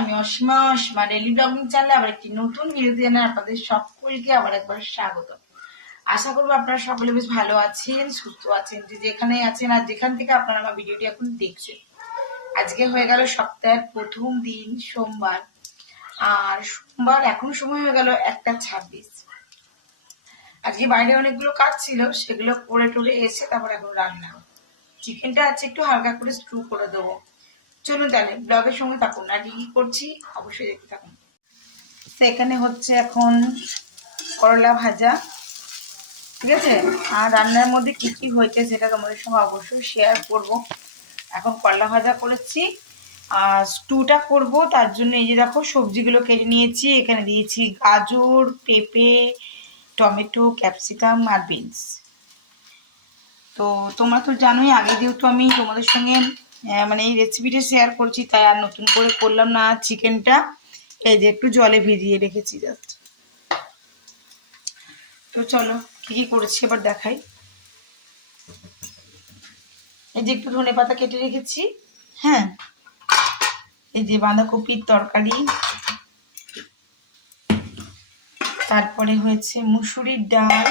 আমি Asima Asima daily blogging চ্যানেলে আবার একটি নতুন ভিডিও দিয়ে আপনাদের সকলকে আবার একবার স্বাগত। আশা করবো আপনারা সকলে বেশ ভালো আছেন, সুস্থ আছেন, যে যেখানে আছেন আর যেখান থেকে আপনারা আমার ভিডিওটি এখন দেখছেন। আজকে হয়ে গেল সপ্তাহের প্রথম দিন, সোমবার। আর সোমবার এখন সময় হয়ে গেল 1:26। আজকে বাইরে অনেকগুলো কাজ ছিল, সেগুলো করে টোরে এসে তারপর এখন রান্না। চিকেনটা আছে একটু হালকা করে স্টু করে দেবো। চলুন তাহলে ব্লগের সঙ্গে থাকুন, আর কি করছি অবশ্যই দেখতে থাকুন। সেখানে হচ্ছে এখন করলা ভাজা, ঠিক আছে। আর রান্নার মধ্যে কি কি হয়েছে সেটা তোমাদের সঙ্গে অবশ্যই শেয়ার করব। এখন করলা ভাজা করেছি আর স্টুটা করব, তার জন্য এই যে দেখো সবজিগুলো কেটে নিয়েছি। এখানে দিয়েছি গাজর, পেঁপে, টমেটো, ক্যাপসিকাম আর বিনস। তো তোমরা তো জানোই, আগে যেহেতু আমি তোমাদের সঙ্গে মানে এই রেসিপিটা শেয়ার করছি, তাই আর নতুন করে করলাম না। চিকেনটা এই যে একটু জলে ভিজিয়ে রেখেছি জাস্ট। তো চলো কি কি করেছি এবার দেখাই। এই যে একটু ধনেপাতা কেটে রেখেছি, হ্যাঁ। এই যে বাঁধাকপির তরকারি, তারপরে হয়েছে মুসুরির ডাল।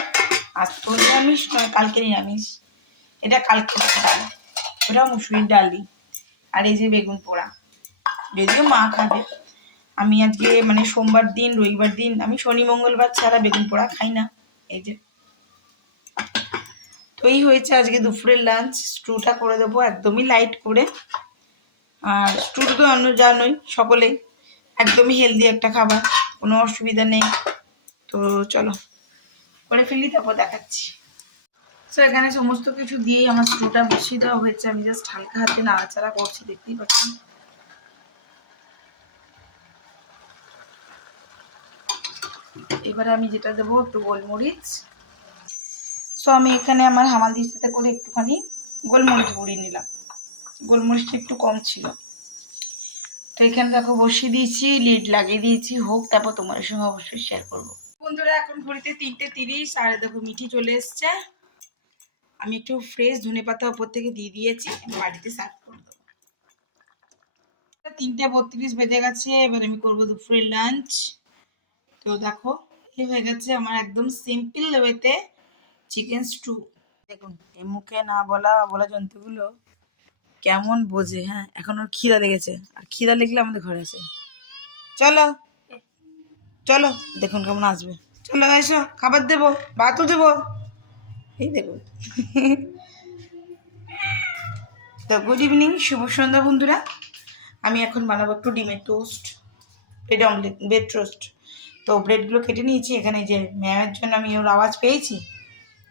আর তো নিরামিষ নয়, কালকে নিরামিষ, এটা কালকে ডাল, ওটা মুসুরির ডালই। আর এই যে বেগুন পোড়া, যদিও মা খাবে। আমি আজকে মানে সোমবার দিন, রবিবার দিন, আমি শনি মঙ্গলবার ছাড়া বেগুন পোড়া খাই না। এই যে তো এই হয়েছে আজকে দুপুরের লাঞ্চ। স্টুটা করে দেবো একদমই লাইট করে। আর স্টুটা তো অন্য জানোই সকলেই, একদমই হেলদি একটা খাবার, কোনো অসুবিধা নেই। তো চলো করে ফেলি, তারপর দেখাচ্ছি। তো এখানে সমস্ত কিছু দিয়েই আমার স্টুটা বসিয়ে দেওয়া হয়েছে। আমি জাস্ট হালকা হাতে নাড়াচাড়া করছি, দেখতেই পাচ্ছি। এবারে আমি যেটা দেবো একটু গোলমরিচ। সো আমি এখানে আমার হামাল দিস্তাতে করে একটুখানি গোলমরিচ গুঁড়িয়ে নিলাম, গোলমরিচটা একটু কম ছিল। তো এখানে দেখো বসিয়ে দিয়েছি, লিড লাগিয়ে দিয়েছি, হোক, তারপর তোমাদের সঙ্গে অবশ্যই শেয়ার করবো। বন্ধুরা এখন ঘড়িতে 3:30, আর দেখো মিঠি চলে এসছে। আমি একটু ফ্রেশ ধনেপাতা ওপর থেকে দিয়ে দিয়েছি, বাড়িতে সার্ভ করে দেবো। 3:32 বেজে গেছে, এবার আমি করবো দুপুরের লাঞ্চ। তো দেখো এই হয়ে গেছে আমার একদম সিম্পল ওয়েতে চিকেন স্টু। দেখুন এই মুখে না বলা বলা জন্তুগুলো কেমন বোঝে। হ্যাঁ, এখন ওর খিদা লেগেছে, আর খিদা লেগলে আমাদের ঘরে আসে। চলো চলো, দেখুন কেমন আসবে। চলো এসো, খাবার দেবো, ভাতও দেবো। এই দেখুন। তো গুড ইভিনিং, শুভ সন্ধ্যা বন্ধুরা। আমি এখন বানাবো একটু ডিমের toast, bread omelette, bread toast. তো ব্রেডগুলো কেটে নিয়েছি। এখানে যে ম্যামের জন্য আমি ওর আওয়াজ পেয়েছি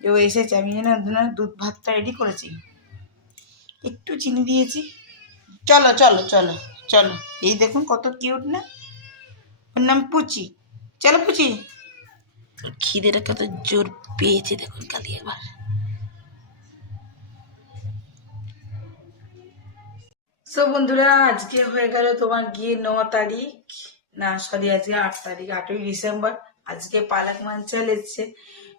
যে ও এসেছে, আমি যেন দুধ ভাতটা রেডি করেছি, একটু চিনি দিয়েছি। চলো চলো চলো চলো, এই দেখুন কত কিউট না, ওর নাম পুচি। চলো পুচি, খিদেটা কত জোর পেয়েছে দেখুন কালি এবার। সো বন্ধুরা আজকে হয়ে গেল তোমার গিয়ে 9 তারিখ, না সরি আজকে 8 তারিখ, 8ই ডিসেম্বর। আজকে পালাক মাঞ্চাল এসছে।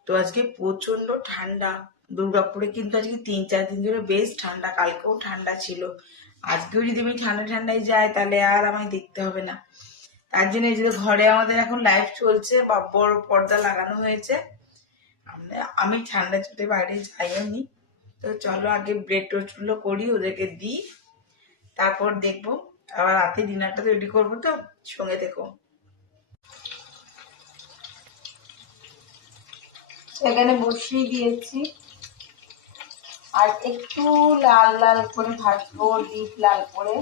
তো আজকে প্রচন্ড ঠান্ডা দুর্গাপুরে, কিন্তু আজকে 3-4 দিন ধরে বেশ ঠান্ডা, কালকেও ঠান্ডা ছিল। আজকেও যদি আমি ঠান্ডা ঠান্ডায় যাই তাহলে আর আমায় দেখতে হবে না। তার জন্য এই যে ঘরে আমাদের এখন লাইভ চলছে, বা বড় পর্দা লাগানো হয়েছে। আমি ঠান্ডা চোটে বাইরে যাইনি। তো চলো আগে ব্রেড টোস্ট গুলো করি, ওদেরকে দিই, তারপর দেখবো। আবার রাতে ডিনারটা রেডি করবো, তো সঙ্গে দেখো। সেখানে বসিয়ে দিয়েছি, আর একটু লাল লাল করে ভাজবো, ডিপ লাল করে।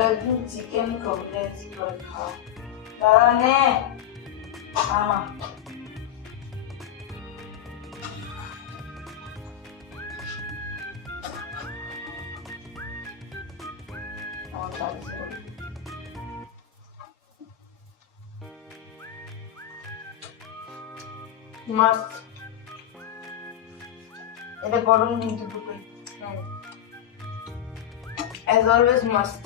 একদিন চিকেন কমপ্লেক্স করে খাওয়া কারণে আমার মাস্ট এটা গরম কিন্তু দুটোই as always must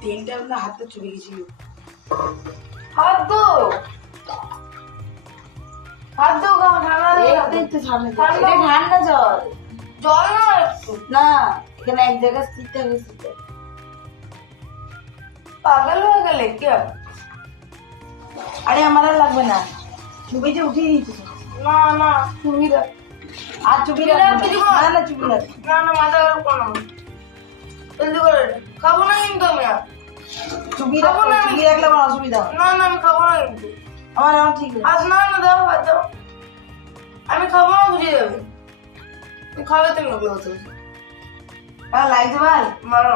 তেলটা আপনার হাতে চলে গেছিল হাত দো ঠান্ডা জল জল না একটু না এখানে এক জায়গায় স্থিরতে হবে পাগল হয়ে গেলে কি আরে আমার আর লাগবে না চুবিটা উঠিয়ে দিচ্ছি না না চুবি রাখ আর চুবি রাখ না না চুবি রাখ না না মাথা গরম করো জলদি করে খাবো না কিন্তু আমি চুবি রাখবো না চুবি রাখলে আমার অসুবিধা না না আমি খাবো না কিন্তু আমার ঠিক আছে আজ না না দাও ভাত দাও আমি খাবো না বুঝিয়ে যাবে তুই খাবে তুমি ওগুলো হতে লাগছে ভাই মারো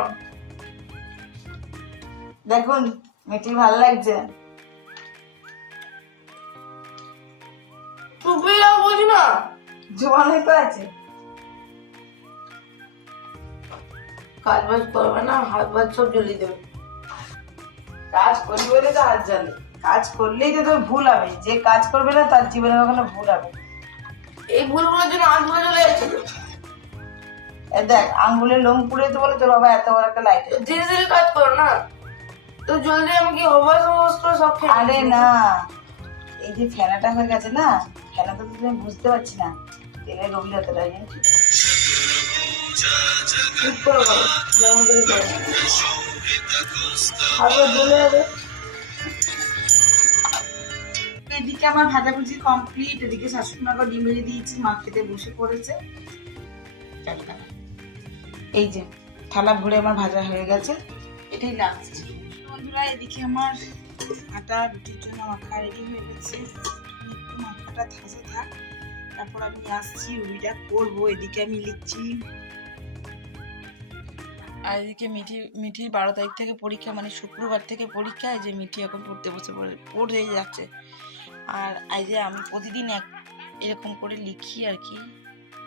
দেখুন মিটি ভালো লাগছে টুপি বুঝি না জোয়ানে তো আছে কাজ বাজ করবে না হাত বাজ সব জ্বলিয়ে দেবে কাজ করবি বলে তো হাত জ্বলে কাজ করলেই তো তোর ভুল হবে যে কাজ করবে না তার জীবনে কখনো ভুল হবে এই ভুলগুলোর জন্য আঙুলে চলে যাচ্ছে দেখ আঙুলের লোম পুড়ে তো বলে তোর বাবা এত বড় একটা লাইট ধীরে ধীরে কাজ করো না তো জলদি আমি কি অবস্থ সব আরে না এই যে ফেনাটা হয়ে গেছে না ফেনাটা তো তুমি বুঝতে পারছি না তেলের গভীরতাটা জানছি ঠিক করে বলো যেমন করে করো আবার বলে যাবে এদিকে আমার ভাজাভুজি কমপ্লিট এদিকে শাশুড়ি মাকে ডিম ভেজে দিয়েছি মা খেতে বসে পড়েছে এই যে থালা ভরে আমার ভাজা হয়ে গেছে এটাই লাস্ট বন্ধুরা এদিকে আমার আটা রুটির জন্য মাখা রেডি হয়ে গেছে একটু মাখাটা ধাসে থাক তারপর আমি আসছি রুটিটা করবো এদিকে আমি লিখছি আর এদিকে মিঠির 12 তারিখ থেকে পরীক্ষা মানে শুক্রবার থেকে পরীক্ষা এই যে মিঠি এখন পড়তে বসে পড়ে যাচ্ছে আর এই যে আমি প্রতিদিন এরকম করে লিখি আর কি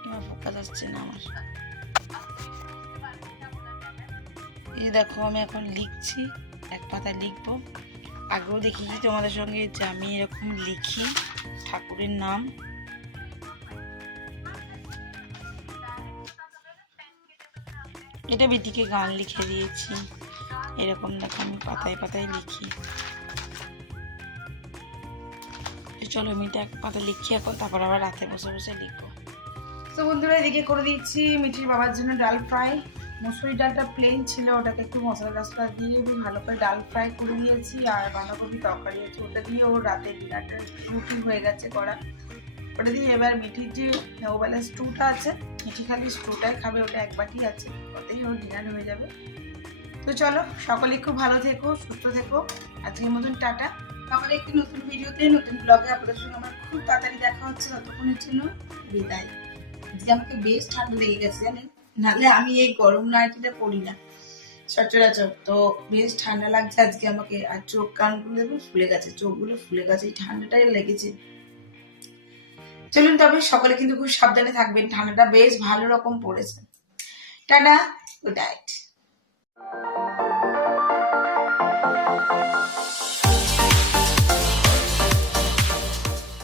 আমার ফোকাস আসছে না আমার এই দেখো আমি এখন লিখছি এক পাতায় লিখবো আগেও দেখেছি তোমাদের সঙ্গে যে আমি এরকম লিখি ঠাকুরের নাম এটা বিটিকে গান লিখে দিয়েছি এরকম দেখো আমি পাতায় পাতায় লিখি চলো আমি এটা এক পাতা লিখি এখন তারপর আবার রাতে বসে বসে লিখবো তো বন্ধুরা এদিকে করে দিচ্ছি মিঠির বাবার জন্য ডাল ফ্রাই মসুরি ডালটা প্লেন ছিল ওটাকে একটু মশলা টসলা দিয়ে ভালো করে ডাল ফ্রাই করে দিয়েছি আর বাঁধাকপি তরকারি আছে ওটা দিয়ে ওর রাতে ডিনারটা রুটি হয়ে গেছে করা ওটা দিয়ে এবার মিঠির যে ওবেলা স্টুটা আছে মিঠি খালি স্টুটাই খাবে ওটা এক বাটি আছে ওতেই ওর ডিনার হয়ে যাবে তো চলো সকলে খুব ভালো থেকো, সুস্থ থেকো। আজকের মতন টাটা। আবার একটি নতুন ভিডিওতে নতুন ব্লগে আপনাদের সঙ্গে আমার খুব তাড়াতাড়ি দেখা হচ্ছে। ততক্ষণের জন্য বিদায়। আজকে আমাকে বেশ ঠান্ডা লেগে গেছে জানেন, নাহলে আমি এই গরম নাইটিটা পরি না সচরাচর। তো বেশ ঠান্ডা লাগছে আজকে আমাকে। আর চোখ কানগুলো দেখুন ফুলে গেছে, চোখগুলো ফুলে গেছে, এই ঠান্ডাটাই লেগেছে। চলুন তবে সকলে কিন্তু খুব সাবধানে থাকবেন, ঠান্ডাটা বেশ ভালো রকম পড়েছে। Tata, good night.